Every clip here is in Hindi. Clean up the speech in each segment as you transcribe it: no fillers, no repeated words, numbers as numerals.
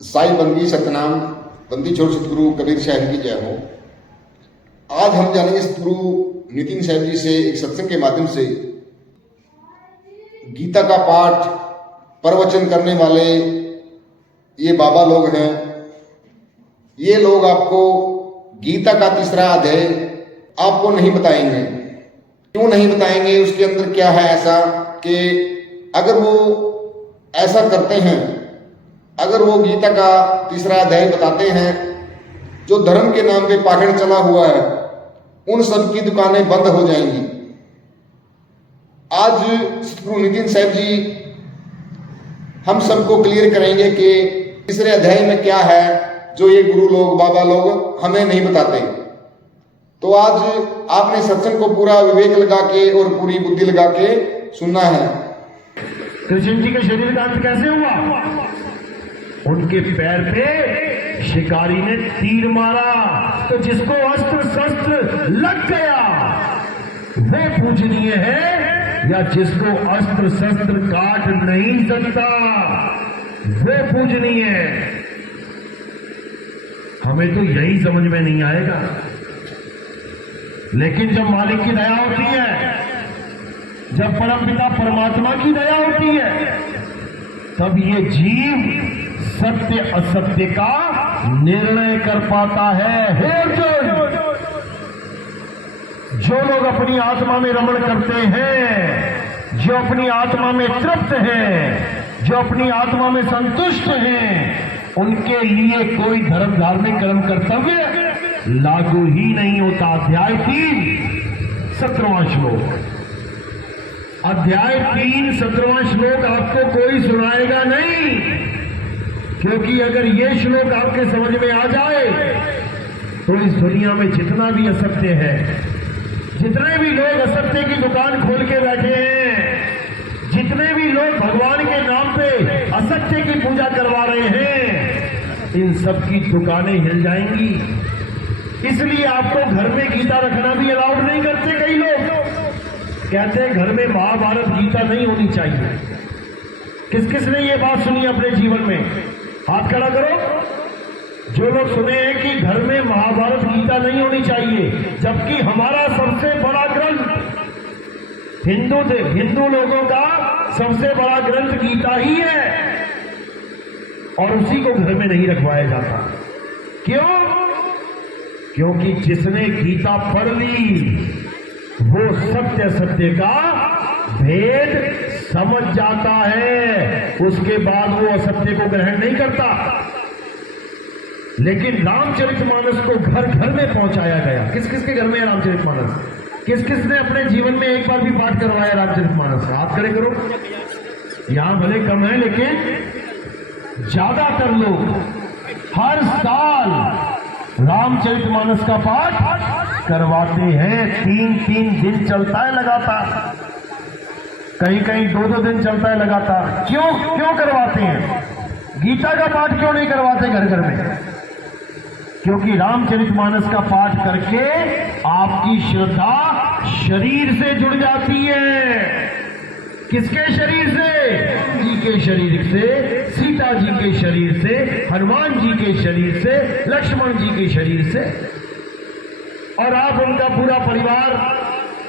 साई बंदी सतनाम बंदी छोड़ सतगुरु कबीर साहब की जय हो। आज हम जानेंगे सतगुरु नितिन साहब जी से एक सत्संग के माध्यम से गीता का पाठ प्रवचन करने वाले ये बाबा लोग हैं। ये लोग आपको गीता का तीसरा अध्याय आपको नहीं बताएंगे। क्यों नहीं बताएंगे? उसके अंदर क्या है ऐसा कि अगर वो ऐसा करते हैं, अगर वो गीता का तीसरा अध्याय बताते हैं, जो धर्म के नाम पे पाखंड चला हुआ है, उन सब की दुकानें बंद हो जाएंगी। आज सतगुरु नितिन साहब जी हम सबको क्लियर करेंगे कि तीसरे अध्याय में क्या है जो ये गुरु लोग, बाबा लोग हमें नहीं बताते। तो आज आपने सत्संग को पूरा विवेक लगा के और पूरी बुद्धि लगा के सुनना है। कृष्ण जी के शरीर का अंत कैसे हुआ? उनके पैर पे शिकारी ने तीर मारा, तो जिसको अस्त्र शस्त्र लग गया वो पूजनीय है, या जिसको अस्त्र शस्त्र काट नहीं सकता वो पूजनीय है। हमें तो यही समझ में नहीं आएगा, लेकिन जब मालिक की दया होती है, जब परमपिता परमात्मा की दया होती है, तब ये जीव सत्य असत्य का निर्णय कर पाता है। हे अर्जुन, जो लोग अपनी आत्मा में रमण करते हैं, जो अपनी आत्मा में तृप्त हैं, जो अपनी आत्मा में संतुष्ट हैं, उनके लिए कोई धर्म धार्मिक कर्म कर्तव्य लागू ही नहीं होता। अध्याय 3 17वां श्लोक, अध्याय 3 17वां श्लोक आपको कोई सुनाएगा नहीं, क्योंकि अगर ये श्लोक आपके समझ में आ जाए तो इस दुनिया में जितना भी असत्य है, जितने भी लोग असत्य की दुकान खोल के बैठे हैं, जितने भी लोग भगवान के नाम पे असत्य की पूजा करवा रहे हैं, इन सब की दुकानें हिल जाएंगी। इसलिए आपको घर में गीता रखना भी अलाउड नहीं करते। कई लोग कहते हैं घर में महाभारत गीता नहीं होनी चाहिए। किस किस ने ये बात सुनी अपने जीवन में? हाथ खड़ा करो। जो लोग सुने हैं कि घर में महाभारत गीता नहीं होनी चाहिए, जबकि हमारा सबसे बड़ा ग्रंथ हिंदू लोगों का सबसे बड़ा ग्रंथ गीता ही है, और उसी को घर में नहीं रखवाया जाता। क्यों? क्योंकि जिसने गीता पढ़ ली वो सत्य सत्य का भेद समझ जाता है, उसके बाद वो असत्य को ग्रहण नहीं करता। लेकिन रामचरितमानस को घर घर में पहुंचाया गया। किस किस के घर में है रामचरितमानस? किस किस ने अपने जीवन में एक बार भी पाठ करवाया रामचरितमानस? हाथ खड़े करो। यहां भले कम है, लेकिन ज्यादातर लोग हर साल रामचरितमानस का पाठ करवाते हैं। 3-3 दिन चलता है लगातार, कहीं कहीं 2-2 दिन चलता है लगातार। क्यों करवाते हैं? गीता का पाठ क्यों नहीं करवाते घर घर में? क्योंकि रामचरितमानस का पाठ करके आपकी श्रद्धा शरीर से जुड़ जाती है। किसके शरीर से? जी के शरीर से, सीता जी के शरीर से, हनुमान जी के शरीर से, लक्ष्मण जी के शरीर से, और आप उनका पूरा परिवार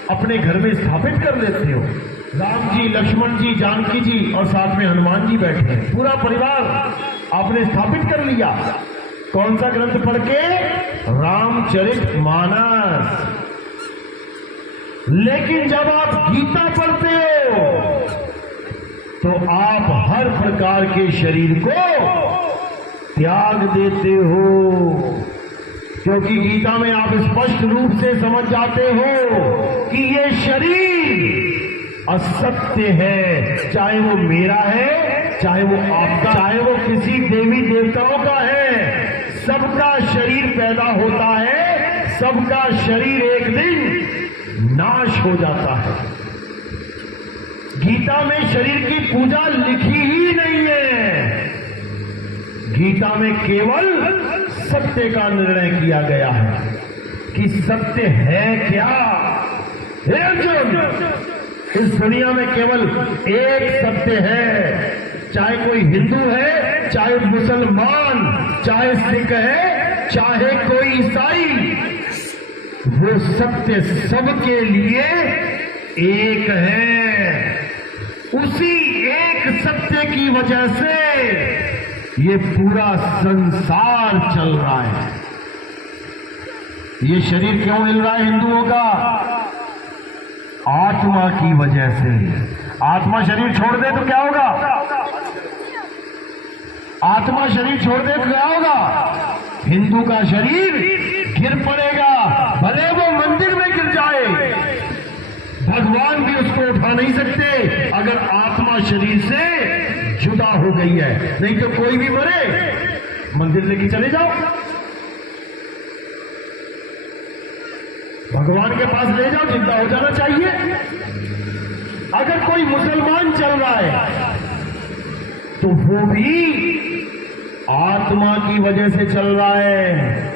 अपने घर में स्थापित कर लेते हो। राम जी, लक्ष्मण जी, जानकी जी और साथ में हनुमान जी बैठे हैं। पूरा परिवार आपने स्थापित कर लिया। कौन सा ग्रंथ पढ़ के? रामचरितमानस। लेकिन जब आप गीता पढ़ते हो तो आप हर प्रकार के शरीर को त्याग देते हो, क्योंकि गीता में आप स्पष्ट रूप से समझ जाते हो कि ये शरीर असत्य है। चाहे वो मेरा है, चाहे वो आपका, चाहे वो किसी देवी देवताओं का है, सबका शरीर पैदा होता है, सबका शरीर एक दिन नाश हो जाता है। गीता में शरीर की पूजा लिखी ही नहीं है। गीता में केवल सत्य का निर्णय किया गया है कि सत्य है क्या। हे अर्जुन, इस दुनिया में केवल एक सत्य है, चाहे कोई हिंदू है, चाहे मुसलमान, चाहे सिख है, चाहे कोई ईसाई, वो सत्य सबके लिए एक है। उसी एक सत्य की वजह से ये पूरा संसार चल रहा है। ये शरीर क्यों मिल रहा है हिंदुओं का? आत्मा की वजह से। आत्मा शरीर छोड़ दे तो क्या होगा? आत्मा शरीर छोड़ दे तो क्या होगा? हिंदू का शरीर गिर पड़ेगा, भले वो मंदिर में गिर जाए, भगवान भी उसको उठा नहीं सकते अगर आत्मा शरीर से जुदा हो गई है। नहीं तो कोई भी मरे, मंदिर लेके चले जाओ, भगवान के पास ले जाओ, जिंदा हो जाना चाहिए। अगर कोई मुसलमान चल रहा है तो वो भी आत्मा की वजह से चल रहा है।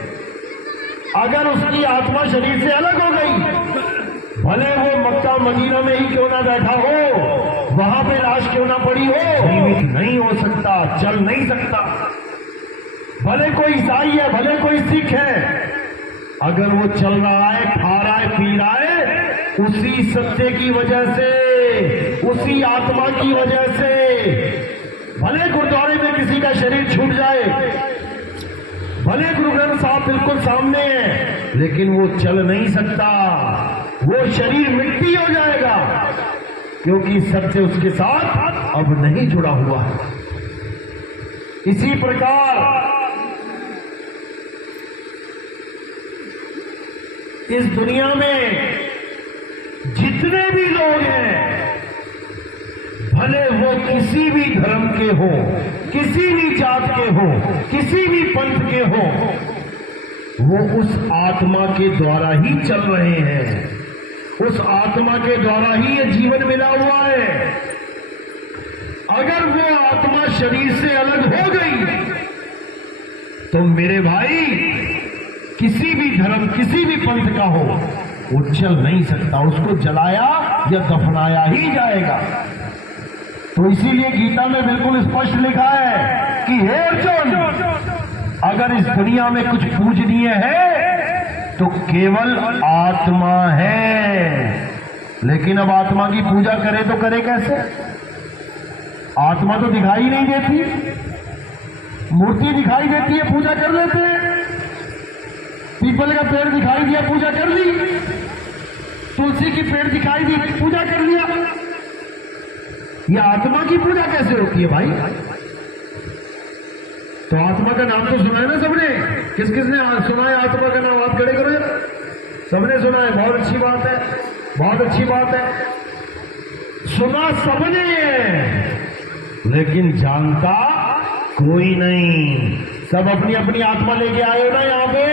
अगर उसकी आत्मा शरीर से अलग हो गई, भले वो मक्का मदीना में ही क्यों ना बैठा हो, वहां पे लाश क्यों ना पड़ी हो, नहीं हो सकता, चल नहीं सकता। भले कोई ईसाई है, भले कोई सिख है, अगर वो चल रहा है, खा रहा है, पी रहा है, उसी सत्य की वजह से, उसी आत्मा की वजह से। भले गुरुद्वारे में किसी का शरीर छूट जाए, भले गुरु ग्रंथ साहब बिल्कुल सामने है, लेकिन वो चल नहीं सकता, वो शरीर मिट्टी हो जाएगा, क्योंकि सत्य उसके साथ अब नहीं जुड़ा हुआ है। इसी प्रकार इस दुनिया में जितने भी लोग हैं, भले वो किसी भी धर्म के हो, किसी भी जात के हो, किसी भी पंथ के हो, वो उस आत्मा के द्वारा ही चल रहे हैं। उस आत्मा के द्वारा ही ये जीवन मिला हुआ है। अगर वो आत्मा शरीर से अलग हो गई तो मेरे भाई, किसी भी धर्म, किसी भी पंथ का हो, वो चल नहीं सकता, उसको जलाया या दफनाया ही जाएगा। तो इसीलिए गीता में बिल्कुल स्पष्ट लिखा है कि हे अर्जुन, अगर इस दुनिया में कुछ पूजनीय है तो केवल आत्मा है। लेकिन अब आत्मा की पूजा करे तो करे कैसे? आत्मा तो दिखाई नहीं देती, मूर्ति दिखाई देती है, पूजा कर लेते हैं। पीपल का पेड़ दिखाई दिया, पूजा कर ली। तुलसी की पेड़ दिखाई दी, पूजा कर लिया। ये आत्मा की पूजा कैसे होती है भाई? तो आत्मा का नाम तो सुना है ना सबने? किस किसने सुना है आत्मा का नाम? हाथ खड़े करो यार। सबने सुना है, बहुत अच्छी बात है, बहुत अच्छी बात है। सुना सबने है, लेकिन जानता कोई नहीं। सब अपनी अपनी आत्मा लेके आए हो ना यहाँ पे।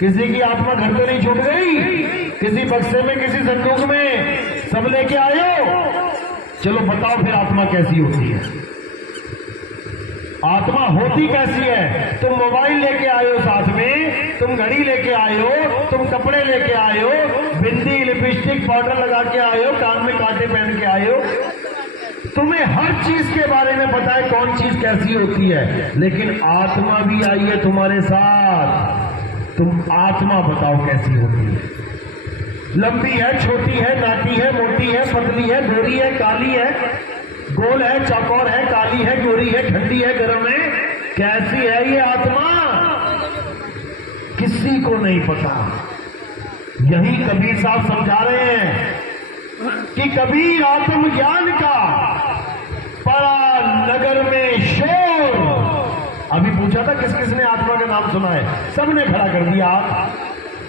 किसी की आत्मा घर पे नहीं छूट गई, किसी बक्से में, किसी संदूक में, सब लेके आए हो। चलो बताओ फिर आत्मा कैसी होती है? आत्मा होती कैसी है? तुम मोबाइल लेके आए हो साथ में, तुम घड़ी लेके आए हो, तुम कपड़े लेके आए हो, बिंदी, लिपस्टिक, पाउडर लगा के आए हो, कान में कांटे पहन के आए हो। तुम्हें हर चीज के बारे में पता है कौन चीज कैसी होती है, लेकिन आत्मा भी आई है तुम्हारे साथ। तुम आत्मा बताओ कैसी होती है? लंबी है, छोटी है, नाटी है, मोटी है, पतली है, गोरी है, काली है, गोल है, चौकोर है, काली है, गोरी है, ठंडी है, गर्म है, कैसी है ये आत्मा? किसी को नहीं पता। यही कबीर साहब समझा रहे हैं कि कबीर आत्मज्ञान का पड़ा नगर में शोर। अभी पूछा था किस किसने आत्मा का नाम सुना है? सबने खड़ा कर दिया।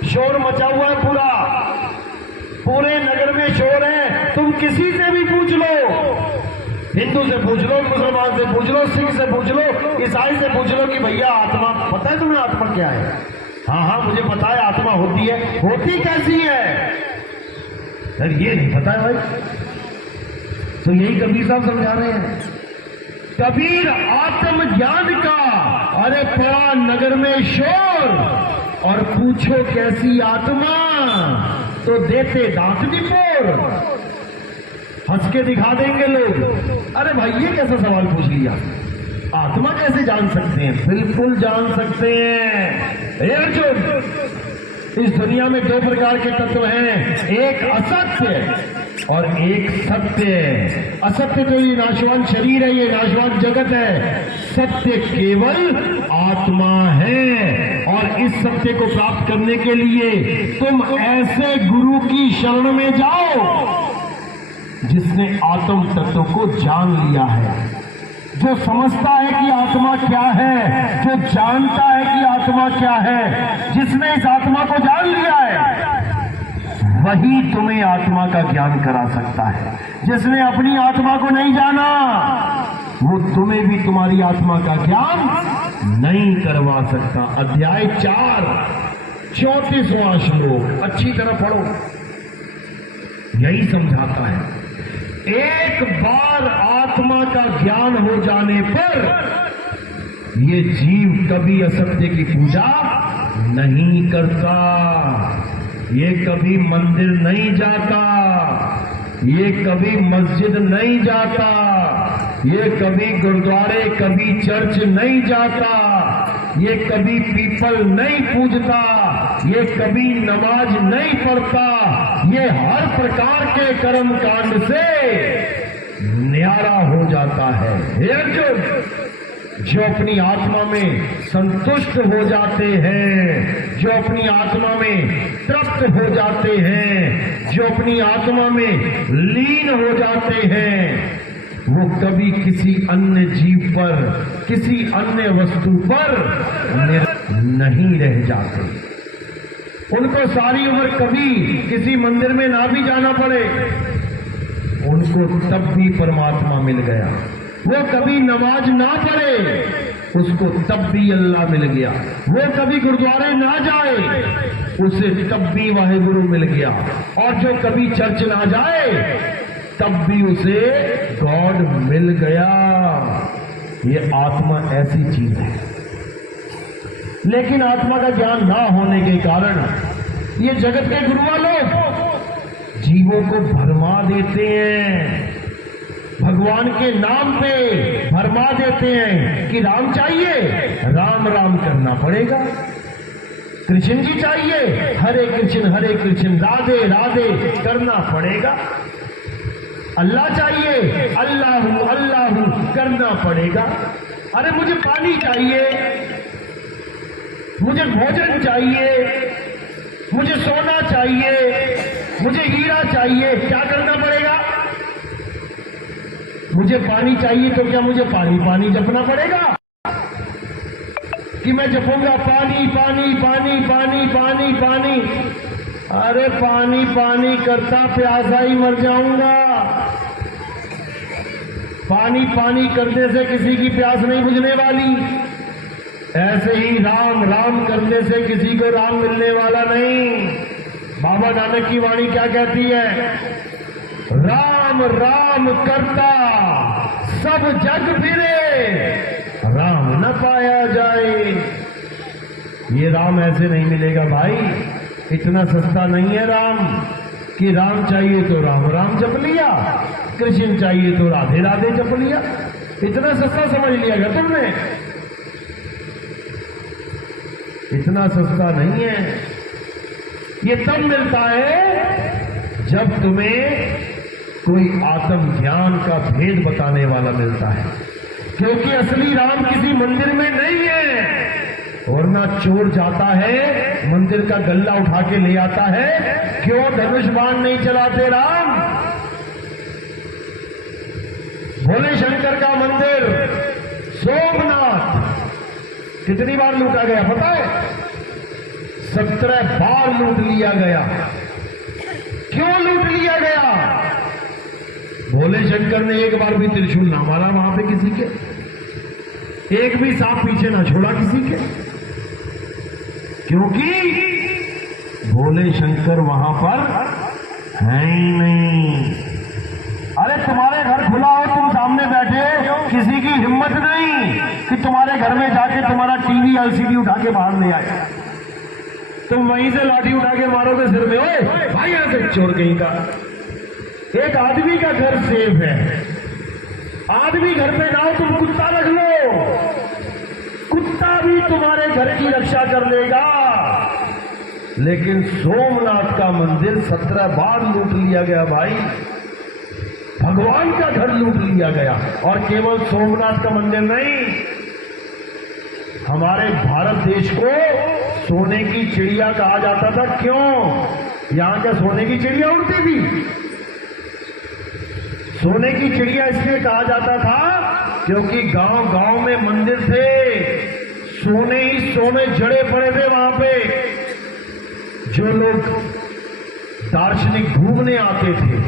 शोर मचा हुआ है पूरा, पूरे नगर में शोर है। तुम किसी से भी पूछ लो, हिंदू से पूछ लो, मुसलमान से पूछ लो, सिख से पूछ लो, ईसाई से पूछ लो कि भैया आत्मा पता है तुम्हें? आत्मा क्या है? हाँ हाँ मुझे पता है आत्मा होती है। होती कैसी है? सर ये नहीं पता है भाई। तो यही कबीर साहब समझा रहे हैं। कबीर आत्मज्ञान का अरे पड़ा नगर में शोर, और पूछो कैसी आत्मा, तो देते दांत निपोर। हंस के दिखा देंगे लोग, अरे भाई ये कैसा सवाल पूछ लिया? आत्मा कैसे जान सकते हैं? बिल्कुल जान सकते हैं। हे अर्जुन, इस दुनिया में दो प्रकार के तत्व हैं, एक असत्य और एक सत्य। असत्य तो ये नाशवान शरीर है, ये नाशवान जगत है। सत्य केवल आत्मा है। और इस सत्य को प्राप्त करने के लिए तुम ऐसे गुरु की शरण में जाओ जिसने आत्म तत्व को जान लिया है, जो समझता है कि आत्मा क्या है, जो जानता है कि आत्मा क्या है। जिसने इस आत्मा को जान लिया है वही तुम्हें आत्मा का ज्ञान करा सकता है। जिसने अपनी आत्मा को नहीं जाना वो तुम्हें भी तुम्हारी आत्मा का ज्ञान नहीं करवा सकता। अध्याय 4 34वां श्लोक अच्छी तरह पढ़ो, यही समझाता है। एक बार आत्मा का ज्ञान हो जाने पर ये जीव कभी असत्य की पूजा नहीं करता, ये कभी मंदिर नहीं जाता, ये कभी मस्जिद नहीं जाता, ये कभी गुरुद्वारे कभी चर्च नहीं जाता, ये कभी पीपल नहीं पूजता, ये कभी नमाज नहीं पढ़ता। ये हर प्रकार के कर्म कांड से न्यारा हो जाता है। हे अर्जुन, जो अपनी आत्मा में संतुष्ट हो जाते हैं, जो अपनी आत्मा में तृप्त हो जाते हैं, जो अपनी आत्मा में लीन हो जाते हैं, वो कभी किसी अन्य जीव पर, किसी अन्य वस्तु पर नहीं रह जाते। उनको सारी उम्र कभी किसी मंदिर में ना भी जाना पड़े, उनको तब भी परमात्मा मिल गया। वो कभी नमाज ना पढ़े, उसको तब भी अल्लाह मिल गया। वो कभी गुरुद्वारे ना जाए, उसे तब भी वाहेगुरु मिल गया। और जो कभी चर्च ना जाए, तब भी उसे गॉड मिल गया। ये आत्मा ऐसी चीज है। लेकिन आत्मा का ज्ञान ना होने के कारण ये जगत के गुरुआ लोग जीवों को भरमा देते हैं। भगवान के नाम पे भरमा देते हैं कि राम चाहिए, राम राम करना पड़ेगा। कृष्ण जी चाहिए, हरे कृष्ण राधे राधे करना पड़ेगा। अल्लाह चाहिए, अल्लाहू अल्लाहू करना पड़ेगा। अरे मुझे पानी चाहिए, मुझे भोजन चाहिए, मुझे सोना चाहिए, मुझे हीरा चाहिए, क्या करना पड़ेगा? मुझे पानी चाहिए तो क्या मुझे पानी पानी जपना पड़ेगा? कि मैं जपूंगा पानी पानी पानी पानी पानी पानी? अरे पानी पानी करता प्यासा ही मर जाऊंगा। पानी पानी करने से किसी की प्यास नहीं बुझने वाली। ऐसे ही राम राम करने से किसी को राम मिलने वाला नहीं। बाबा नानक की वाणी क्या कहती है? राम राम करता सब जग फिरे, राम न पाया जाए। ये राम ऐसे नहीं मिलेगा भाई, इतना सस्ता नहीं है राम कि राम चाहिए तो राम राम जप लिया, कृष्ण चाहिए तो राधे राधे जप लिया। इतना सस्ता समझ लिया क्या तुमने? इतना सस्ता नहीं है। ये तब मिलता है जब तुम्हें कोई आत्म ज्ञान का भेद बताने वाला मिलता है। क्योंकि असली राम किसी मंदिर में नहीं है, वरना चोर जाता है मंदिर का गल्ला उठा के ले आता है। क्यों धनुष बाण नहीं चलाते राम? भोले शंकर का मंदिर सोमनाथ कितनी बार लूटा गया पता है? 17 बार लूट लिया गया। क्यों लूट लिया गया? भोले शंकर ने एक बार भी त्रिशूल ना मारा वहां पे किसी के, एक भी सांप पीछे ना छोड़ा किसी के, क्योंकि भोले शंकर वहां पर है ही नहीं। अरे तुम्हारे घर खुला हो, तुम सामने बैठे, किसी की हिम्मत नहीं कि तुम्हारे घर में जाके तुम्हारा टीवी एलसीडी उठा के बाहर ले आए। तुम वहीं से लाठी उठा के मारोगे सिर में, ओए भाई यहां से चोर कहीं का। एक आदमी का घर सेफ है, आदमी घर पे ना हो तुम कुत्ता रख लो, कुत्ता भी तुम्हारे घर की रक्षा कर लेगा। लेकिन सोमनाथ का मंदिर 17 बार लूट लिया गया भाई, भगवान का घर लूट लिया गया। और केवल सोमनाथ का मंदिर नहीं, हमारे भारत देश को सोने की चिड़िया कहा जाता था। क्यों? यहां क्या सोने की चिड़िया उड़ती थी? सोने की चिड़िया इसलिए कहा जाता था क्योंकि गांव गांव में मंदिर थे, सोने ही सोने जड़े पड़े थे वहां पे। जो लोग दार्शनिक घूमने आते थे,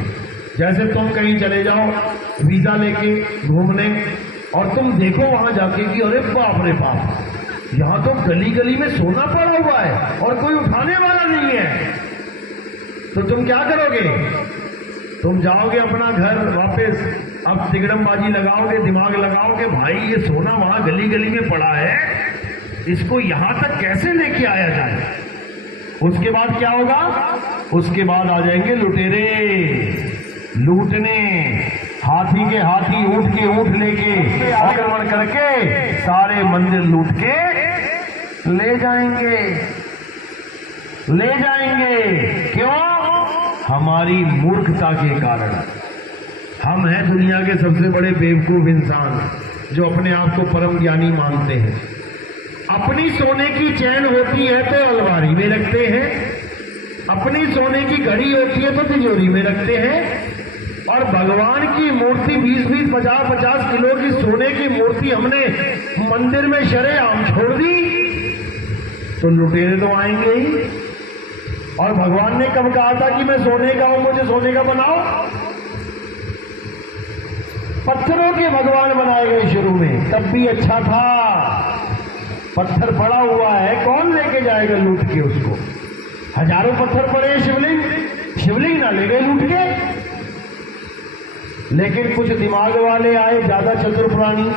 जैसे तुम कहीं चले जाओ वीजा लेके घूमने, और तुम देखो वहां जाके कि अरे बाप रे बाप, यहां तो गली गली में सोना पड़ा हुआ है और कोई उठाने वाला नहीं है, तो तुम क्या करोगे? तुम जाओगे अपना घर वापस, अब तिगड़मबाजी लगाओगे, दिमाग लगाओगे, भाई ये सोना वहां गली गली में पड़ा है, इसको यहां तक कैसे लेके आया जाए। उसके बाद क्या होगा? उसके बाद आ जाएंगे लुटेरे लूटने, हाथी के हाथी ऊंट के ऊंट लेके आक्रमण करके सारे मंदिर लूट के ले जाएंगे, ले जाएंगे। क्यों? हमारी मूर्खता के कारण। हम हैं दुनिया के सबसे बड़े बेवकूफ इंसान जो अपने आप को परम ज्ञानी मानते हैं। अपनी सोने की चैन होती है तो अलमारी में रखते हैं, अपनी सोने की घड़ी होती है तो तिजोरी में रखते हैं, और भगवान की मूर्ति 20-20, 50-50 किलो की सोने की मूर्ति हमने मंदिर में शरेआम छोड़ दी, तो लुटेरे तो आएंगे ही। और भगवान ने कब कहा था कि मैं सोने का हूं, मुझे सोने का बनाओ? पत्थरों के भगवान बनाए गए शुरू में, तब भी अच्छा था। पत्थर पड़ा हुआ है, कौन लेके जाएगा लूट के उसको? हजारों पत्थर पड़े, शिवलिंग, शिवलिंग ना ले गए लूट के। लेकिन कुछ दिमाग वाले आए, ज्यादा चतुर प्राणी,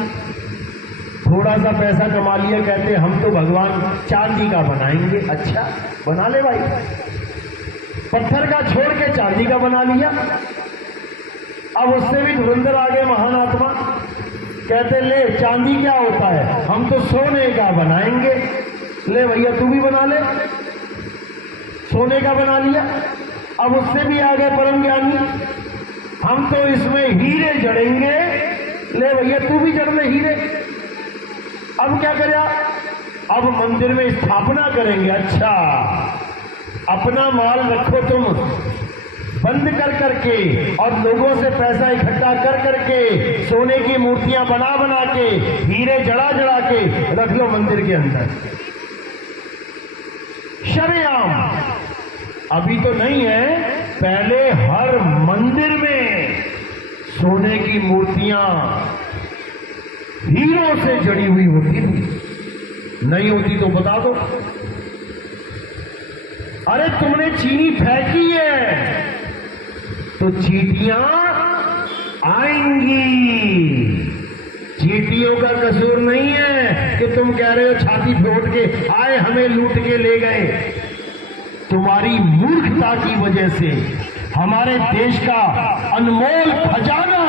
थोड़ा सा पैसा कमा लिया, कहते हम तो भगवान चांदी का बनाएंगे। अच्छा बना ले भाई, पत्थर का छोड़ के चांदी का बना लिया। अब उससे भी धुरंधर आ गए महान आत्मा, कहते ले चांदी क्या होता है, हम तो सोने का बनाएंगे। ले भैया तू भी बना ले, सोने का बना लिया। अब उससे भी आ गए परम ज्ञानी, हम तो इसमें हीरे जड़ेंगे। ले भैया तू भी जड़ ले हीरे। अब क्या करें? अब मंदिर में स्थापना करेंगे। अच्छा, अपना माल रखो तुम बंद कर करके, और लोगों से पैसा इकट्ठा कर करके सोने की मूर्तियां बना बना के, हीरे जड़ा जड़ा के रख लो मंदिर के अंदर शरेआम। अभी तो नहीं है, पहले हर मंदिर में सोने की मूर्तियां हीरों से जड़ी हुई होती थी। नहीं होती तो बता दो। अरे तुमने चीनी फेंकी है तो चींटियां आएंगी। चींटियों का कसूर नहीं है कि तुम कह रहे हो छाती फोड़ के आए, हमें लूट के ले गए। तुम्हारी मूर्खता की वजह से हमारे देश का अनमोल खजाना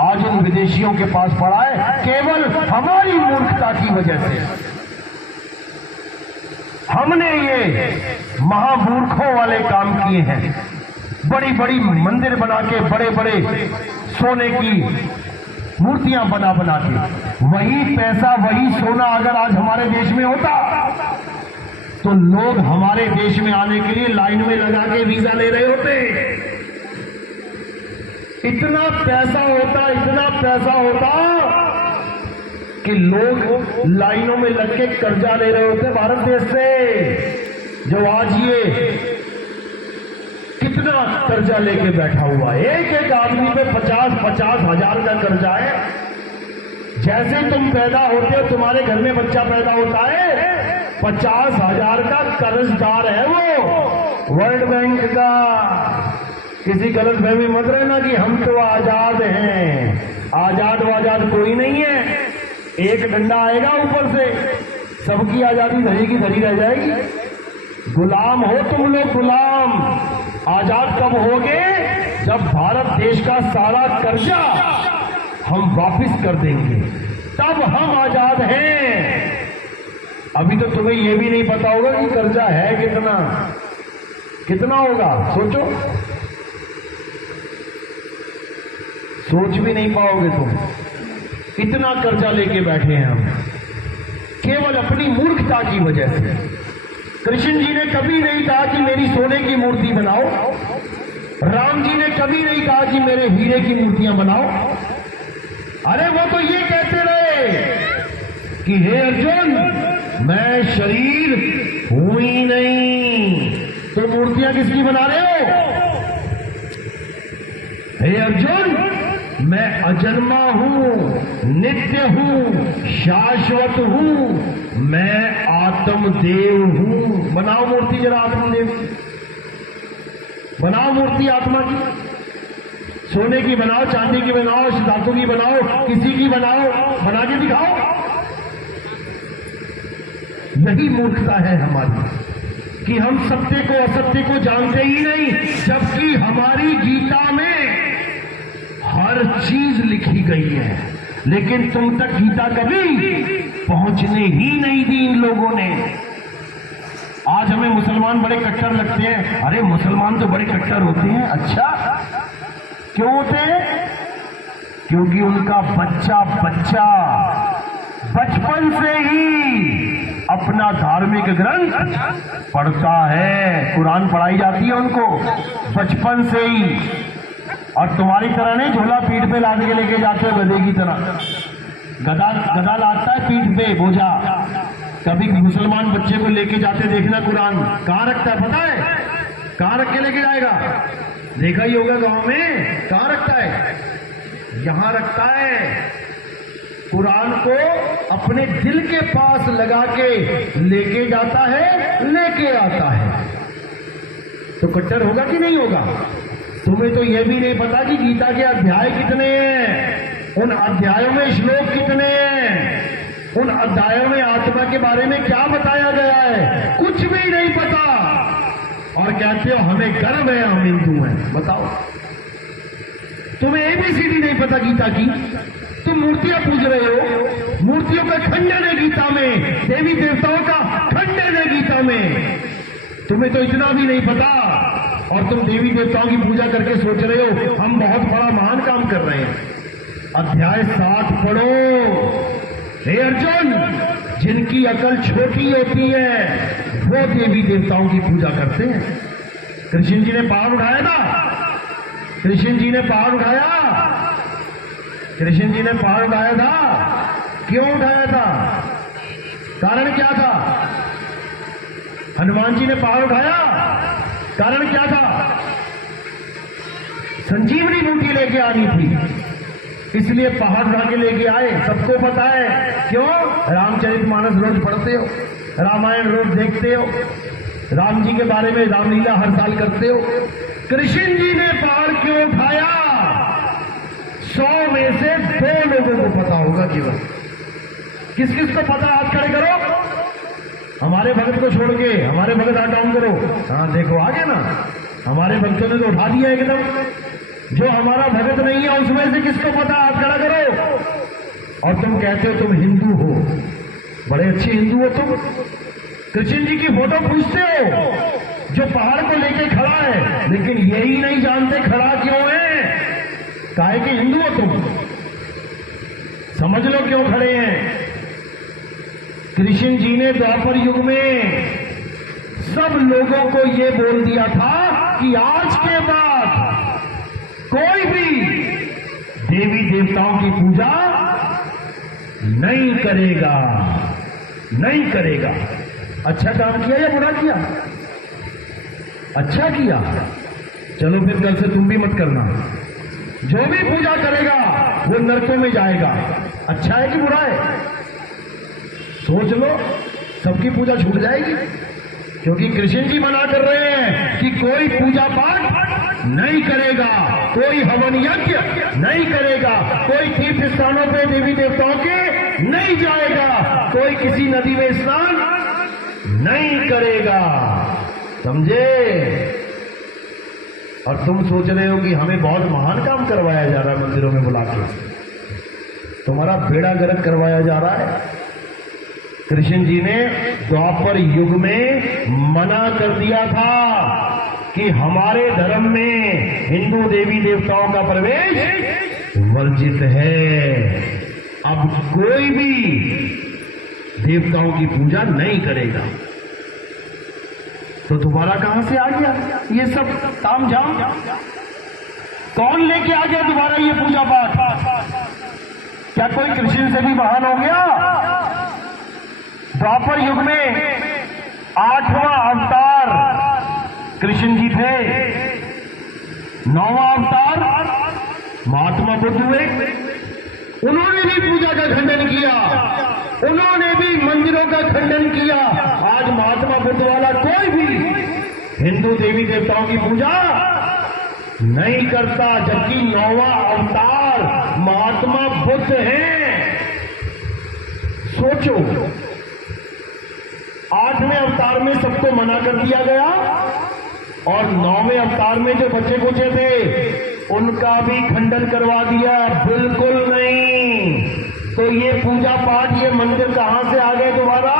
आज उन विदेशियों के पास पड़ा है, केवल हमारी मूर्खता की वजह से। हमने ये महामूर्खों वाले काम किए हैं, बड़ी बड़ी मंदिर बना के, बड़े बड़े सोने की मूर्तियां बना बना के। वही पैसा, वही सोना अगर आज हमारे देश में होता तो लोग हमारे देश में आने के लिए लाइन में लगा के वीजा ले रहे होते। इतना पैसा होता, इतना पैसा होता कि लोग लाइनों में लग के कर्जा ले रहे होते भारत देश से। जो आज ये कितना कर्जा लेके बैठा हुआ है, एक एक आदमी पे 50-50 हजार का कर्जा है। जैसे तुम पैदा होते हो, तुम्हारे घर में बच्चा पैदा होता है, 50 हजार का कर्जदार है वो वर्ल्ड बैंक का। किसी गलत फहमी मत रहना कि हम तो आजाद हैं। आजाद वाजाद कोई नहीं है। एक डंडा आएगा ऊपर से, सबकी आजादी धरी की धरी रह जाएगी। गुलाम हो तुम लोग, गुलाम। आजाद कब होगे? जब भारत देश का सारा कर्जा हम वापिस कर देंगे, तब हम आजाद हैं। अभी तो तुम्हें यह भी नहीं पता होगा कि कर्जा है कितना, कितना होगा, सोचो, सोच भी नहीं पाओगे तुम। इतना कर्जा लेके बैठे हैं हम, केवल अपनी मूर्खता की वजह से। कृष्ण जी ने कभी नहीं कहा कि मेरी सोने की मूर्ति बनाओ, राम जी ने कभी नहीं कहा कि मेरे हीरे की मूर्तियां बनाओ। अरे वो तो ये कहते रहे कि हे अर्जुन, मैं शरीर हूं ही नहीं, तो मूर्तियां किसकी बना रहे हो? हे अर्जुन, मैं अजन्मा हूं, नित्य हूं, शाश्वत हूं, मैं आत्मदेव हूं। बनाओ मूर्ति जरा आत्मदेव की, बनाओ मूर्ति आत्मा की, सोने की बनाओ, चांदी की बनाओ, धातु की बनाओ, किसी की बनाओ, बना के दिखाओ। यही मूर्खता है हमारी कि हम सत्य को असत्य को जानते ही नहीं, जबकि हमारी गीता में हर चीज लिखी गई है, लेकिन तुम तक गीता कभी पहुंचने ही नहीं दी इन लोगों ने। आज हमें मुसलमान बड़े कट्टर लगते हैं। अरे मुसलमान तो बड़े कट्टर होते हैं। अच्छा, क्यों होते हैं? क्योंकि उनका बच्चा बचपन से ही अपना धार्मिक ग्रंथ पढ़ता है, कुरान पढ़ाई जाती है उनको बचपन से ही। और तुम्हारी तरह नहीं झोला पीठ पे लाद के लेके जाते हो गधे की तरह। गधा लादता है पीठ पे बोझा। कभी मुसलमान बच्चे को लेके जाते देखना, कुरान कहां रखता है पता है? कहां रख के लेके जाएगा? देखा ही होगा गांव में। कहां रखता है? यहां रखता है। कुरान को अपने दिल के पास लगा के लेके जाता है, लेके आता है। तो कट्टर होगा कि नहीं होगा? तुम्हें तो यह भी नहीं पता कि गीता के अध्याय कितने हैं, उन अध्यायों में श्लोक कितने हैं, उन अध्यायों में आत्मा के बारे में क्या बताया गया है, कुछ भी नहीं पता। और कहते हो हमें गर्व है, हम हिंदू हैं। बताओ, तुम्हें एबीसीडी नहीं पता गीता की? तुम मूर्तियां पूज रहे हो, मूर्तियों का खंडन है गीता में, देवी देवताओं का खंडन है गीता में। तुम्हें तो इतना भी नहीं पता, और तुम देवी देवताओं की पूजा करके सोच रहे हो हम बहुत बड़ा महान काम कर रहे हैं। अध्याय 7 पढ़ो। हे अर्जुन, जिनकी अकल छोटी होती है वो देवी देवताओं की पूजा करते हैं। कृष्ण जी ने पहाड़ उठाया था, कृष्ण जी ने पहाड़ उठाया, कृष्ण जी ने पहाड़ उठाया था। क्यों उठाया था? कारण क्या था? हनुमान जी ने पहाड़ उठाया, कारण क्या था? संजीवनी बूटी लेके आनी थी, इसलिए पहाड़ उठा के लेके आए। सबको पता है क्यों? रामचरितमानस रोज पढ़ते हो, रामायण रोज देखते हो, राम जी के बारे में रामलीला हर साल करते हो। कृष्ण जी ने पहाड़ क्यों उठाया? 100 में से 2 लोगों को पता होगा केवल। किस किस को पता? हाथ खड़े करो। हमारे भगत को छोड़ के, हमारे भगत हाथ डाउन करो। हाँ देखो आगे ना, हमारे भक्तों ने तो उठा दिया एकदम। जो हमारा भगत नहीं है उसमें से किसको पता? हाथ खड़ा करो। और तुम कहते हो तुम हिंदू हो, बड़े अच्छे हिंदू हो तुम। कृष्ण जी की फोटो पूछते हो जो पहाड़ को लेके खड़ा है, लेकिन यही नहीं जानते खड़ा क्यों है। काहे के हिंदू हो तुम? समझ लो क्यों खड़े हैं। कृष्ण जी ने द्वापर युग में सब लोगों को यह बोल दिया था कि आज के बाद कोई भी देवी देवताओं की पूजा नहीं करेगा, नहीं करेगा। अच्छा काम किया या बुरा किया? अच्छा किया। चलो फिर कल से तुम भी मत करना। जो भी पूजा करेगा वो नरकों में जाएगा। अच्छा है कि बुरा है? सोच लो, सबकी पूजा छूट जाएगी। क्योंकि कृष्ण जी मना कर रहे हैं कि कोई पूजा पाठ नहीं करेगा, कोई हवन यज्ञ नहीं करेगा, कोई तीर्थ स्थानों पे देवी देवताओं के नहीं जाएगा, कोई किसी नदी में स्नान नहीं करेगा। समझे? और तुम सोच रहे हो कि हमें बहुत महान काम करवाया जा रहा है मंदिरों में बुला के। तुम्हारा बेड़ा गर्क करवाया जा रहा है। कृष्ण जी ने द्वापर युग में मना कर दिया था कि हमारे धर्म में हिंदू देवी देवताओं का प्रवेश वर्जित है। अब कोई भी देवताओं की पूजा नहीं करेगा। तो दोबारा कहां से आ गया ये सब तामझाम? कौन लेके आ गया दोबारा ये पूजा पाठ? क्या कोई कृष्ण से भी महान हो गया? द्वापर युग में 8वां अवतार कृष्ण जी थे, 9वां अवतार महात्मा बुद्ध हुए। उन्होंने भी पूजा का खंडन किया, उन्होंने भी मंदिरों का खंडन किया। आज महात्मा बुद्ध वाला कोई भी हिंदू देवी देवताओं की पूजा नहीं करता, जबकि 9वां अवतार महात्मा बुद्ध हैं। सोचो, 8वें अवतार में सबको मना कर दिया गया और 9वें अवतार में जो बच्चे कुचे थे उनका भी खंडन करवा दिया। बिल्कुल नहीं। तो ये पूजा पाठ, ये मंदिर कहां से आ गए दोबारा?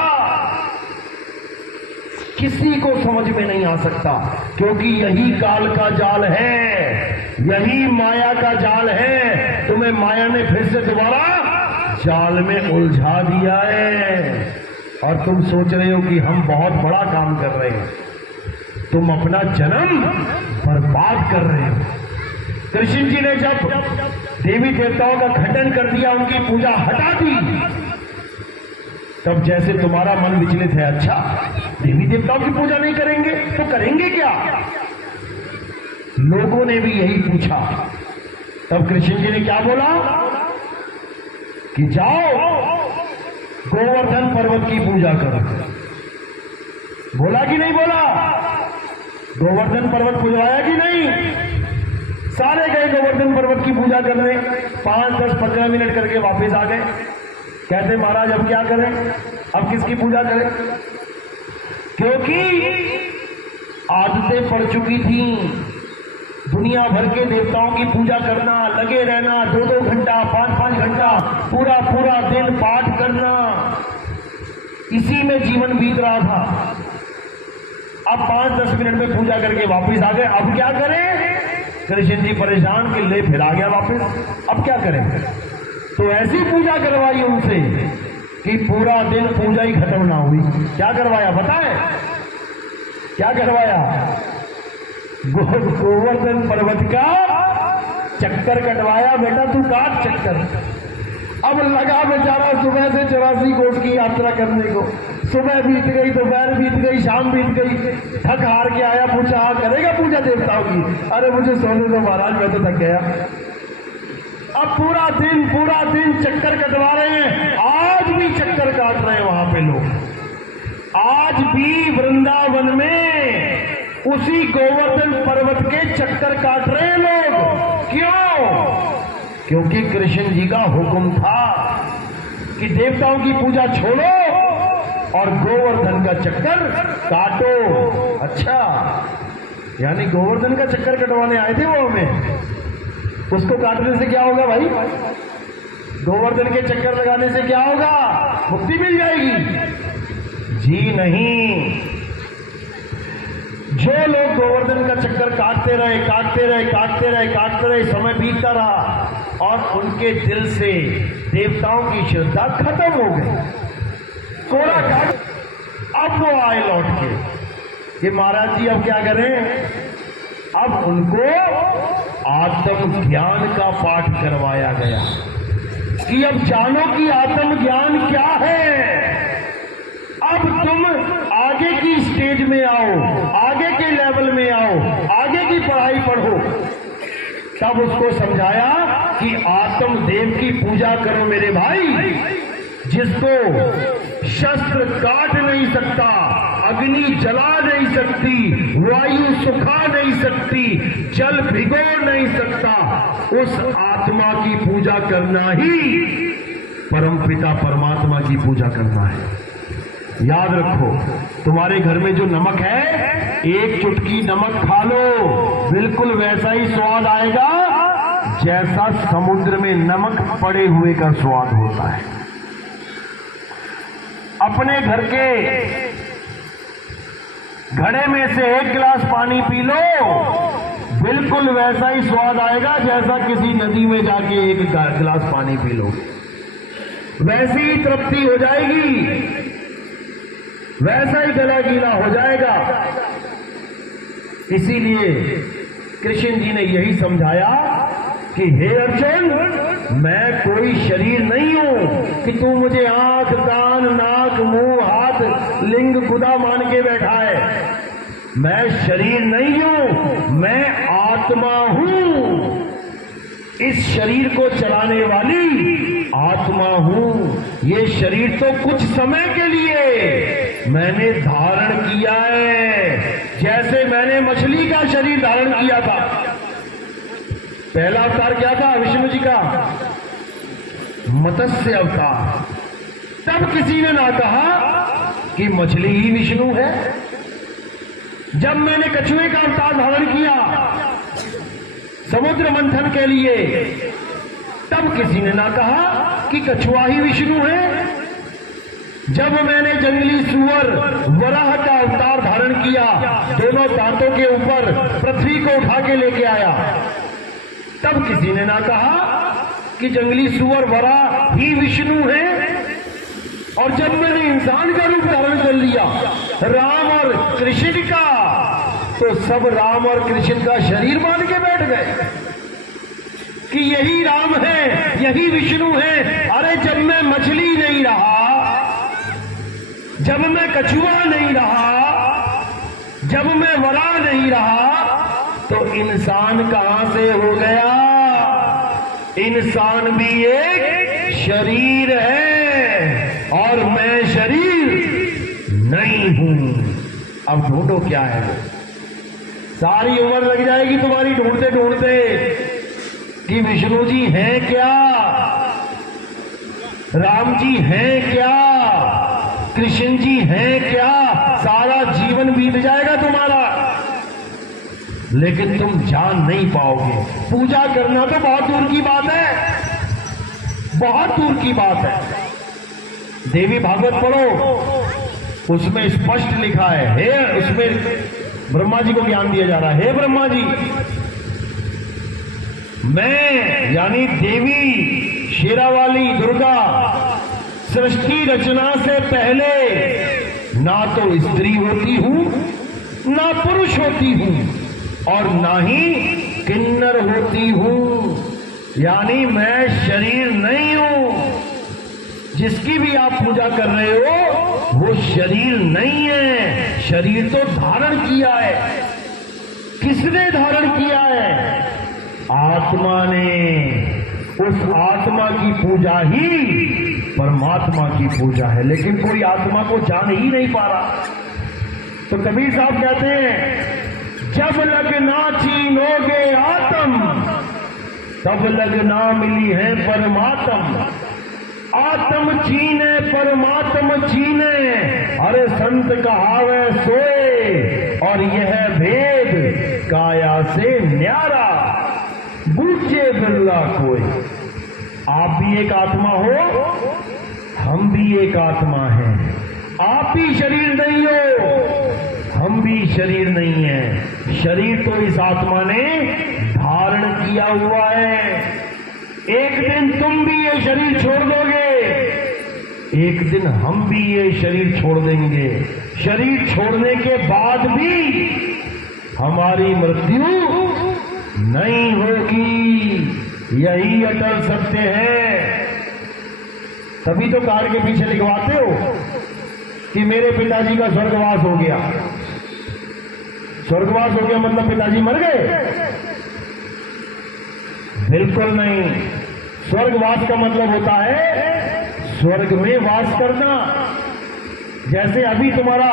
किसी को समझ में नहीं आ सकता, क्योंकि यही काल का जाल है, यही माया का जाल है। तुम्हें माया ने फिर से दोबारा जाल में उलझा दिया है और तुम सोच रहे हो कि हम बहुत बड़ा काम कर रहे हैं। तुम अपना जन्म बर्बाद कर रहे हो। कृष्ण जी ने जब देवी देवताओं का खंडन कर दिया, उनकी पूजा हटा दी, तब जैसे तुम्हारा मन विचलित है, अच्छा देवी देवताओं की पूजा नहीं करेंगे तो करेंगे क्या? लोगों ने भी यही पूछा। तब कृष्ण जी ने क्या बोला कि जाओ गोवर्धन पर्वत की पूजा करो। बोला कि नहीं बोला? गोवर्धन पर्वत पूजवाया कि नहीं? सारे गए गोवर्धन पर्वत की पूजा करने, 5, 10, 15 मिनट करके वापस आ गए। कहते महाराज अब क्या करें, अब किसकी पूजा करें? क्योंकि आदतें पड़ चुकी थी दुनिया भर के देवताओं की पूजा करना, लगे रहना, 2-2 घंटा, 5-5 घंटा, पूरा पूरा दिन पाठ करना, इसी में जीवन बीत रहा था। अब 5-10 मिनट में पूजा करके वापस आ गए। अब क्या करें? कृष्ण जी परेशान कि ले फिर आ गया वापस, अब क्या करें? तो ऐसी पूजा करवाई उनसे कि पूरा दिन पूजा ही खत्म ना हुई। क्या करवाया बताएं? क्या करवाया? गोवर्धन पर्वत का चक्कर कटवाया। बेटा तू काट चक्कर। अब लगा बेचारा सुबह से 84 कोस की यात्रा करने को। सुबह बीत गई, दोपहर बीत गई, शाम बीत गई, थक हार के आया, पूछा हाँ करेगा पूजा देवताओं की? अरे मुझे सोने दो महाराज, मैं तो थक गया। अब पूरा दिन चक्कर कटवा रहे हैं। आज भी चक्कर काट रहे हैं वहां पे लोग। आज भी वृंदावन में उसी गोवर्धन पर्वत के चक्कर काट रहे हैं लोग। क्यों? क्योंकि कृष्ण जी का हुक्म था कि देवताओं की पूजा छोड़ो और गोवर्धन का चक्कर काटो। अच्छा, यानी गोवर्धन का चक्कर कटवाने आए थे वो हमें। उसको काटने से क्या होगा भाई? गोवर्धन के चक्कर लगाने से क्या होगा? मुक्ति मिल जाएगी? जी नहीं। जो लोग गोवर्धन का चक्कर काटते रहे, समय बीतता रहा और उनके दिल से देवताओं की श्रद्धा खत्म हो गई, कोड़ा काट। अब वो आए लौट के कि महाराज जी अब क्या करें? अब उनको आत्म ज्ञान का पाठ करवाया गया कि अब जानो कि आत्म ज्ञान क्या है। अब तुम आगे की स्टेज में आओ, आगे के लेवल में आओ, आगे की पढ़ाई पढ़ो। तब उसको समझाया कि आत्म देव की पूजा करो मेरे भाई, जिसको शस्त्र काट नहीं सकता, अग्नि जला नहीं सकती, वायु सुखा नहीं सकती, जल भिगो नहीं सकता, उस आत्मा की पूजा करना ही परमपिता परमात्मा की पूजा करना है। याद रखो, तुम्हारे घर में जो नमक है, एक चुटकी नमक खा लो, बिल्कुल वैसा ही स्वाद आएगा जैसा समुद्र में नमक पड़े हुए का स्वाद होता है। अपने घर के घड़े में से एक गिलास पानी पी लो, बिल्कुल वैसा ही स्वाद आएगा जैसा किसी नदी में जाके एक गिलास पानी पी लो। वैसी ही तृप्ति हो जाएगी, वैसा ही गला गीला हो जाएगा। इसीलिए कृष्ण जी ने यही समझाया कि हे अर्जुन, मैं कोई शरीर नहीं हूं कि तू मुझे आंख, कान, नाक, मुंह, हाथ, लिंग, गुदा मान के बैठा है। मैं शरीर नहीं हूं, मैं आत्मा हूं। इस शरीर को चलाने वाली आत्मा हूं। ये शरीर तो कुछ समय के लिए मैंने धारण किया है, जैसे मैंने मछली का शरीर धारण किया था। पहला अवतार क्या था विष्णु जी का? मत्स्य अवतार। तब किसी ने ना कहा कि मछली ही विष्णु है। जब मैंने कछुए का अवतार धारण किया समुद्र मंथन के लिए, तब किसी ने ना कहा कि कछुआ ही विष्णु है। जब मैंने जंगली सुअर वराह का अवतार धारण किया, दोनों दांतों के ऊपर पृथ्वी को उठा के लेके आया, तब किसी ने ना कहा कि जंगली सुअर वराह ही विष्णु है। और जब मैंने इंसान का रूप धारण कर लिया, राम और कृष्ण का, तो सब राम और कृष्ण का शरीर मान के बैठ गए कि यही राम है, यही विष्णु है। अरे जब मैं मछली नहीं रहा, जब मैं कछुआ नहीं रहा, जब मैं वराह नहीं रहा, तो इंसान कहां से हो गया? इंसान भी एक शरीर है और मैं शरीर नहीं हूं। अब ढूंढो क्या है वो। सारी उम्र लग जाएगी तुम्हारी ढूंढते ढूंढते कि विष्णु जी हैं क्या, राम जी हैं क्या, कृष्ण जी हैं क्या। सारा जीवन बीत जाएगा तुम्हारा, लेकिन तुम जान नहीं पाओगे। पूजा करना तो बहुत दूर की बात है, बहुत दूर की बात है। देवी भागवत पढ़ो, उसमें स्पष्ट लिखा है, उसमें ब्रह्मा जी को ज्ञान दिया जा रहा है। हे ब्रह्मा जी, मैं यानी देवी शेरावाली दुर्गा सृष्टि रचना से पहले ना तो स्त्री होती हूं, ना पुरुष होती हूं, और ना ही किन्नर होती हूं। यानी मैं शरीर नहीं हूं। जिसकी भी आप पूजा कर रहे हो वो शरीर नहीं है। शरीर तो धारण किया है। किसने धारण किया है? आत्मा ने। उस आत्मा की पूजा ही परमात्मा की पूजा है। लेकिन कोई आत्मा को जान ही नहीं पा रहा। तो कबीर साहब कहते हैं, जब लगना छीनोगे आत्म, तब लगना मिली है परमात्म। आत्म छीने परमात्म छीने, अरे संत कहावे सोए, और यह भेद काया से न्यारा, बूझे बिरला कोई। आप भी एक आत्मा हो, हम भी एक आत्मा हैं। आप ही शरीर नहीं हो, हम भी शरीर नहीं है। शरीर तो इस आत्मा ने धारण किया हुआ है। एक दिन तुम भी ये शरीर छोड़ दोगे, एक दिन हम भी ये शरीर छोड़ देंगे। शरीर छोड़ने के बाद भी हमारी मृत्यु नहीं होगी। यही अटल सत्य है। तभी तो कार के पीछे लिखवाते हो कि मेरे पिताजी का स्वर्गवास हो गया। स्वर्गवास हो गया मतलब पिताजी मर गए? बिल्कुल नहीं। स्वर्गवास का मतलब होता है स्वर्ग में वास करना। जैसे अभी तुम्हारा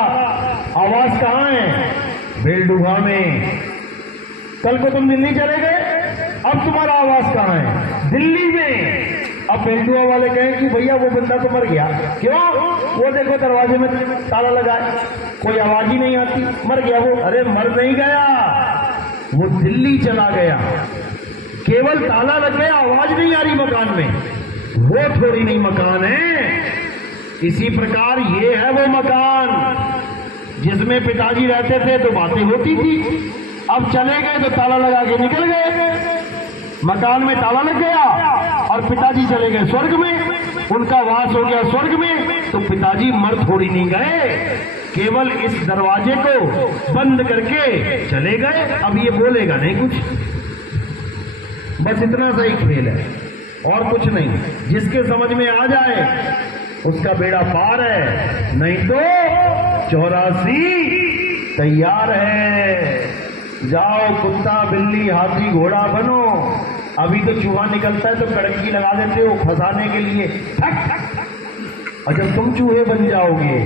आवास कहां है? बेलडुगा में। कल को तुम दिल्ली चले गए, अब तुम्हारा आवास कहां है? दिल्ली में। अब बेलडुगा वाले कहें कि भैया वो बंदा तो मर गया। क्यों? वो देखो दरवाजे में ताला लगा है, कोई आवाज ही नहीं आती, मर गया वो। अरे मर नहीं गया, वो दिल्ली चला गया। केवल ताला लग गया, आवाज नहीं आ रही मकान में, वो थोड़ी नहीं मकान है। इसी प्रकार ये है वो मकान जिसमें पिताजी रहते थे तो बातें होती थी। अब चले गए तो ताला लगा के निकल गए, मकान में ताला लग गया और पिताजी चले गए स्वर्ग में, उनका वास हो गया स्वर्ग में। तो पिताजी मर थोड़ी नहीं गए, केवल इस दरवाजे को बंद करके चले गए। अब ये बोलेगा नहीं कुछ, बस इतना सा ही खेल है और कुछ नहीं। जिसके समझ में आ जाए उसका बेड़ा पार है, नहीं तो 84 तैयार है। जाओ कुत्ता बिल्ली हाथी घोड़ा बनो। अभी तो चूहा निकलता है तो कड़की लगा देते हो फंसाने के लिए, ठक ठक। और जब तुम चूहे बन जाओगे,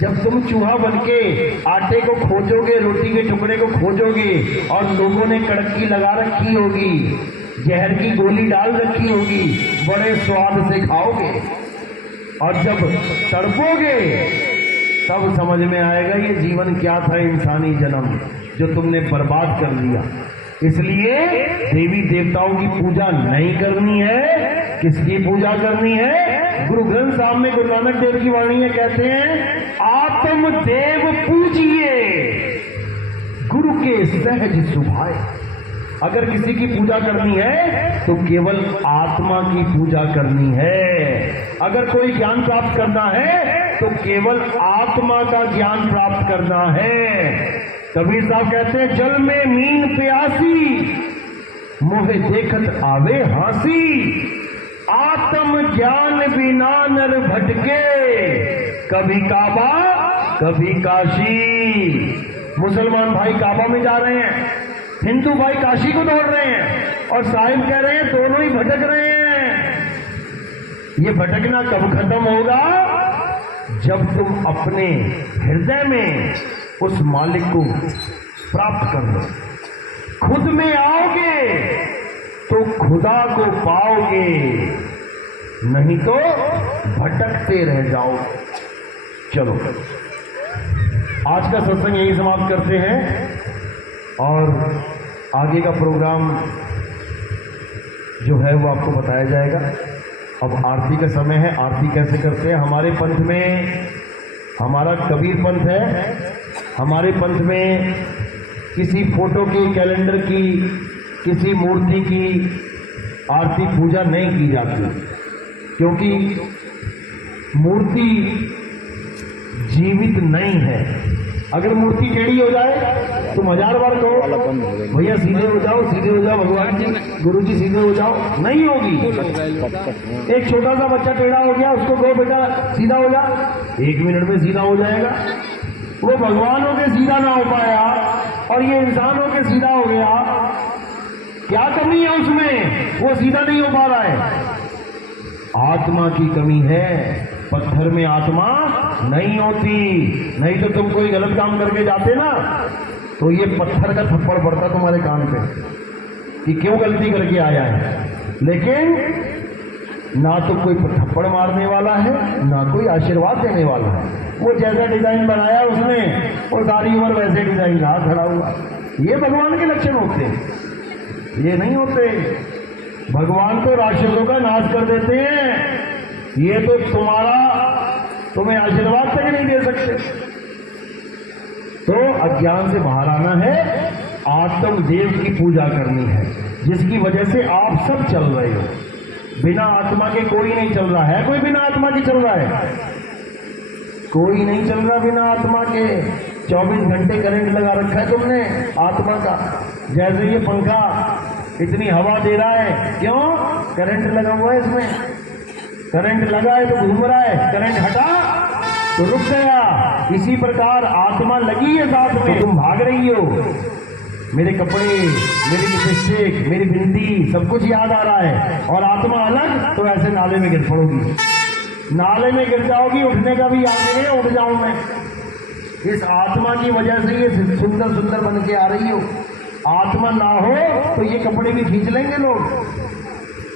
जब तुम चूहा बनके आटे को खोजोगे, रोटी के टुकड़े को खोजोगे और लोगों ने कड़की लगा रखी होगी, जहर की गोली डाल रखी होगी, बड़े स्वाद से खाओगे और जब तड़पोगे तब समझ में आएगा ये जीवन क्या था, इंसानी जन्म जो तुमने बर्बाद कर दिया। इसलिए देवी देवताओं की पूजा नहीं करनी है। किसकी पूजा करनी है? गुरु ग्रंथ साहब में गुरु नानक देव की वाणी है, कहते हैं आत्म देव पूजिए गुरु के सहज सुभाए। अगर किसी की पूजा करनी है तो केवल आत्मा की पूजा करनी है। अगर कोई ज्ञान प्राप्त करना है तो केवल आत्मा का ज्ञान प्राप्त करना है। कबीर साहब कहते हैं जल में मीन प्यासी, मोहे देखत आवे हासी, आत्म ज्ञान बिना नर भटके, कभी काबा कभी काशी। मुसलमान भाई काबा में जा रहे हैं, हिंदू भाई काशी को दौड़ रहे हैं और साहिब कह रहे हैं दोनों ही भटक रहे हैं। ये भटकना कब खत्म होगा? जब तुम अपने हृदय में उस मालिक को प्राप्त कर लो, खुद में आओगे तो खुदा को पाओगे, नहीं तो भटकते रह जाओगे। चलो आज का सत्संग यही समाप्त करते हैं और आगे का प्रोग्राम जो है वो आपको बताया जाएगा। अब आरती का समय है, आरती कैसे करते हैं। हमारे पंथ में, हमारा कबीर पंथ है, हमारे पंथ में किसी फोटो की, कैलेंडर की, किसी मूर्ति की आरती पूजा नहीं की जाती, क्योंकि मूर्ति जीवित नहीं है। अगर मूर्ति टेढ़ी हो जाए तुम 1000 बार कहो भैया सीधे हो जाओ, सीधे हो जाओ, भगवान जी गुरु जी सीधे हो जाओ, नहीं होगी। एक छोटा सा बच्चा टेढ़ा हो गया, उसको कहो बेटा सीधा हो जा, 1 मिनट में सीधा हो जाएगा। वो भगवान हो के सीधा ना हो पाया और ये इंसान हो के सीधा हो गया, क्या कमी है उसमें? वो सीधा नहीं हो पा रहा है। आत्मा की कमी है, पत्थर में आत्मा नहीं होती। नहीं तो तुम कोई गलत काम करके जाते ना तो ये पत्थर का थप्पड़ पड़ता तुम्हारे कान पे कि क्यों गलती करके आया है। लेकिन ना तो कोई थप्पड़ मारने वाला है, ना कोई आशीर्वाद देने वाला है। वो जैसा डिजाइन बनाया उसने, वो सारी उम्र वैसे डिजाइन रहा खड़ा हुआ। ये भगवान के लक्षण होते हैं, ये नहीं होते। भगवान तो राक्षसों का नाश कर देते हैं, ये तो तुम्हें आशीर्वाद तक नहीं दे सकते। तो अज्ञान से बाहर आना है, आत्म देव की पूजा करनी है, जिसकी वजह से आप सब चल रहे हो। बिना आत्मा के कोई नहीं चल रहा है। कोई बिना आत्मा के चल रहा है? कोई नहीं चल रहा बिना आत्मा के। 24 घंटे करंट लगा रखा है तुमने आत्मा का। जैसे ये पंखा इतनी हवा दे रहा है, क्यों? करंट लगा हुआ है इसमें। करंट लगा है तो घूम रहा है, करंट हटा तो रुक गया। इसी प्रकार आत्मा लगी है साथ में, तो तुम भाग रही हो। मेरे कपड़े, मेरी लिपस्टिक, मेरी बिंदी, सब कुछ याद आ रहा है, और आत्मा अलग, तो ऐसे नाले में गिर पड़ोगी। नाले में गिर जाओगी, उठने का भी याद नहीं है, उठ जाऊं मैं। इस आत्मा की वजह से ये सुंदर सुंदर बन के आ रही हो। आत्मा ना हो तो ये कपड़े भी खींच लेंगे लोग,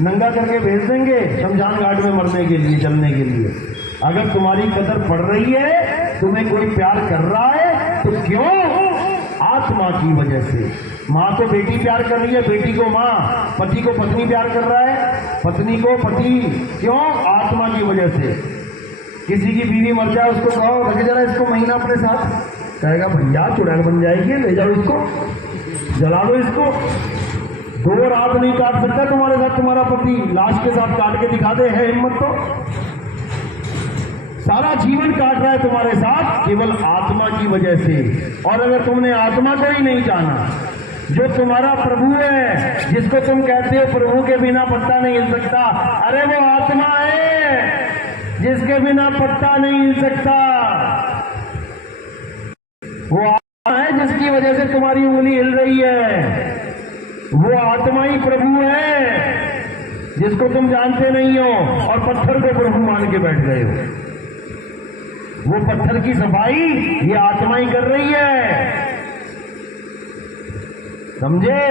नंगा करके भेज देंगे शमशान घाट में मरने के लिए, जलने के लिए। अगर तुम्हारी कदर पड़ रही है, तुम्हें कोई प्यार कर रहा है, तो क्यों आत्मा की वजह से। माँ को बेटी प्यार कर रही है, बेटी को माँ, पति को पत्नी प्यार कर रहा है, पत्नी को पति, क्यों? आत्मा की वजह से। किसी की बीवी मर जाए, उसको कहो रखे जरा इसको महीना अपने साथ, कहेगा भैया चुड़ैल बन जाएगी, ले जाओ इसको, जला दो इसको। 2 रात नहीं काट सकता तुम्हारे साथ तुम्हारा पति, लाश के साथ काट के दिखा दे, है हिम्मत तो? सारा जीवन काट रहा है तुम्हारे साथ केवल आत्मा की वजह से। और अगर तुमने आत्मा को ही नहीं जाना, जो तुम्हारा प्रभु है, जिसको तुम कहते हो प्रभु के बिना पत्ता नहीं हिल सकता, अरे वो आत्मा है जिसके बिना पत्ता नहीं हिल सकता। वो आत्मा है जिसकी वजह से तुम्हारी उंगली हिल रही है। वो आत्मा ही प्रभु है जिसको तुम जानते नहीं हो और पत्थर को प्रभु मान के बैठ गए हो। वो पत्थर की सफाई ये आत्मा ही कर रही है, समझे?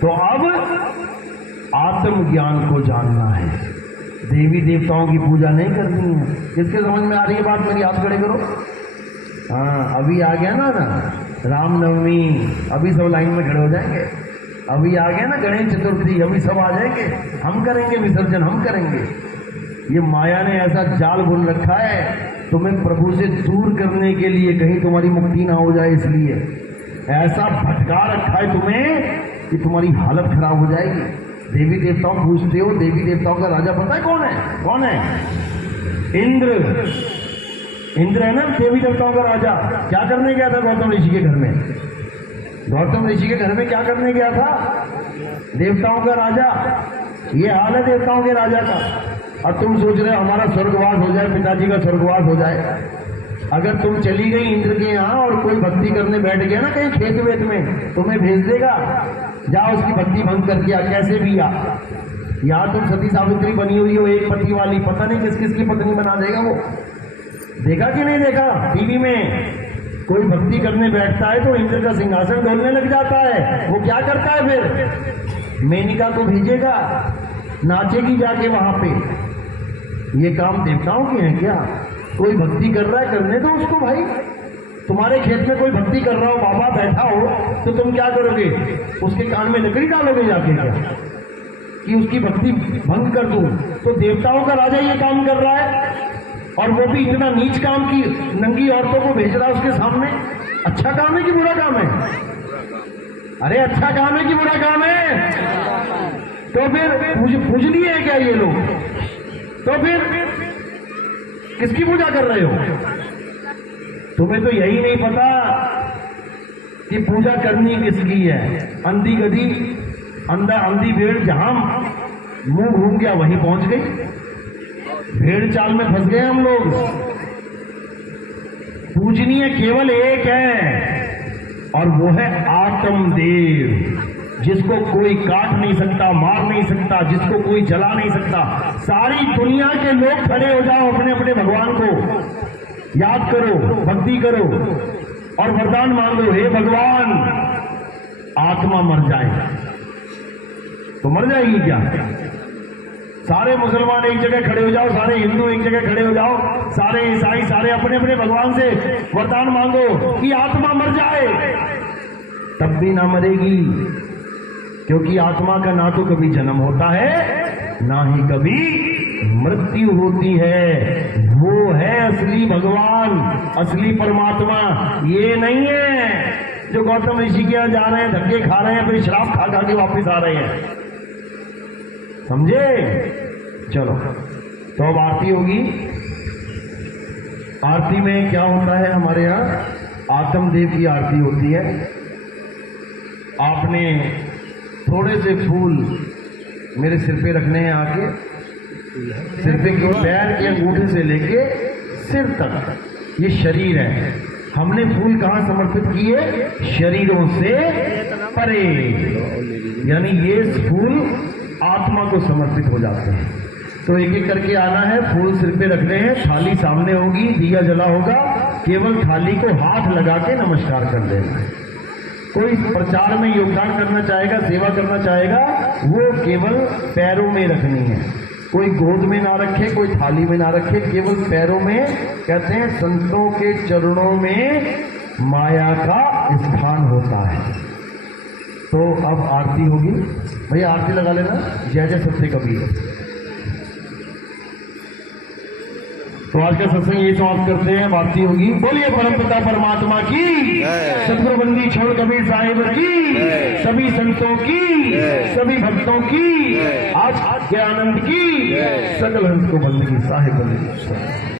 तो अब आत्मज्ञान को जानना है, देवी देवताओं की पूजा नहीं करनी है। किसके समझ में आ रही है बात? मेरी हाथ खड़े करो। हाँ, अभी आ गया ना रामनवमी, अभी सब लाइन में खड़े हो जाएंगे। अभी आ गया ना गणेश चतुर्थी, अभी सब आ जाएंगे। हम करेंगे विसर्जन, हम करेंगे। ये माया ने ऐसा जाल बुन रखा है तुम्हें प्रभु से दूर करने के लिए, कहीं तुम्हारी मुक्ति ना हो जाए, इसलिए ऐसा भटका रखा है तुम्हें कि तुम्हारी हालत खराब हो जाएगी। देवी देवताओं पूछते हो, देवी देवताओं का राजा पता है कौन है? कौन है? इंद्र। इंद्र है ना देवी देवताओं का राजा। क्या करने गया था गौतम ऋषि के घर में? गौतम ऋषि के घर में क्या करने गया था? देवताओं का राजा। ये हाल है देवताओं के राजा का। और तुम सोच रहे हो हमारा स्वर्गवास हो जाए, पिताजी का स्वर्गवास हो जाए। अगर तुम चली गई इंद्र के यहाँ और कोई भक्ति करने बैठ गया ना कहीं खेत वेत में, तुम्हें भेज देगा, जाओ उसकी भक्ति भंग करके आ, कैसे भी आ। यहाँ तुम सती सावित्री बनी हुई हो, एक पति वाली, पता नहीं किस किस की पत्नी बना देगा वो। देखा कि नहीं देखा? टीवी में कोई भक्ति करने बैठता है तो इंद्र का सिंहासन डोलने लग जाता है। वो क्या करता है फिर? मेनिका को भेजेगा, नाचेगी जाके वहां पे। ये काम देवताओं के हैं क्या? कोई भक्ति कर रहा है, करने दो उसको भाई। तुम्हारे खेत में कोई भक्ति कर रहा हो, बाबा बैठा हो, तो तुम क्या करोगे? उसके कान में लकड़ी डालोगे जाके क्या कि उसकी भक्ति भंग कर दूं? तो देवताओं का राजा ये काम कर रहा है, और वो भी इतना नीच काम की नंगी औरतों को भेज रहा है उसके सामने। अच्छा काम है कि बुरा काम है? अरे अच्छा काम है कि बुरा काम है? तो फिर पूजनीय है क्या ये लोग? तो फिर किसकी पूजा कर रहे हो? तुम्हें तो यही नहीं पता कि पूजा करनी किसकी है। अंधी गधी, अंधी भेड़ जहां मुंह घूम गया वहीं पहुंच गई। भेड़ चाल में फंस गए हम लोग। पूजनीय केवल एक है और वो है आत्मदेव, जिसको कोई काट नहीं सकता, मार नहीं सकता, जिसको कोई जला नहीं सकता। सारी दुनिया के लोग खड़े हो जाओ, अपने अपने भगवान को याद करो, भक्ति करो और वरदान मांगो, हे भगवान आत्मा मर जाए। तो मर जाएगी क्या? सारे मुसलमान एक जगह खड़े हो जाओ, सारे हिंदू एक जगह खड़े हो जाओ, सारे ईसाई, सारे अपने अपने भगवान से वरदान मांगो कि आत्मा मर जाए। तब भी ना मरेगी, क्योंकि आत्मा का ना तो कभी जन्म होता है ना ही कभी मृत्यु होती है। वो है असली भगवान, असली परमात्मा। ये नहीं है जो गौतम ऋषि के यहाँ जा रहे हैं, धक्के खा रहे हैं, फिर शराब खा खा के वापिस आ रहे हैं। समझे? चलो, तो अब आरती होगी। आरती में क्या होता है? हमारे यहाँ आत्मदेव की आरती होती है। आपने थोड़े से फूल मेरे सिर पे रखने हैं, आके सिर पे के पैर के अंगूठे से लेके सिर तक। ये शरीर है। हमने फूल कहाँ समर्पित किए? शरीरों से परे, यानी ये फूल आत्मा को समर्पित हो जाते हैं। तो एक एक करके आना है, फूल सिर पे रखने हैं, थाली सामने होगी, दिया जला होगा, केवल थाली को हाथ लगा के नमस्कार कर देना है। कोई प्रचार में योगदान करना चाहेगा, सेवा करना चाहेगा, वो केवल पैरों में रखनी है। कोई गोद में ना रखे, कोई थाली में ना रखे, केवल पैरों में। कहते हैं संतों के चरणों में माया का स्थान होता है। तो अब आरती होगी, भैया आरती लगा लेना, जय जय सत्य कबीर। तो आज का सत्संग ये समाप्त करते हैं, आरती होगी। बोलिए परमपिता परमात्मा की, सतगुरु बंदी छोड़ कबीर साहिब की, सभी संतों की, सभी भक्तों की, आज के आनंद की, सकल हंस को बंदगी साहिब बंदगी।